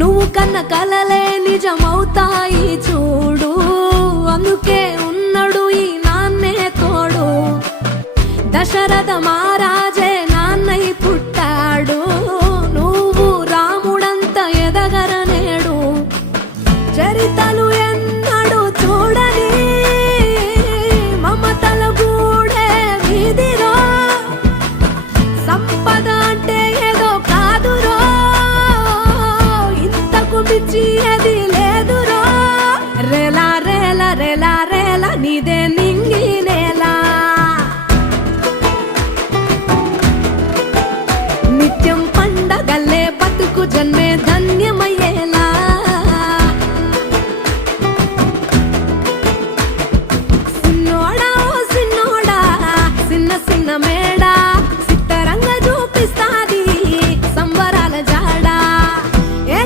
నువ్వు కన్న కలలే నిజమవుతాయి చూడు, అందుకే ఉన్నాడు ఈ నాన్నే తోడు. దశరథ మహారాజే నాన్నై పుట్టాడు, నువ్వు రాముడంత ఎదగ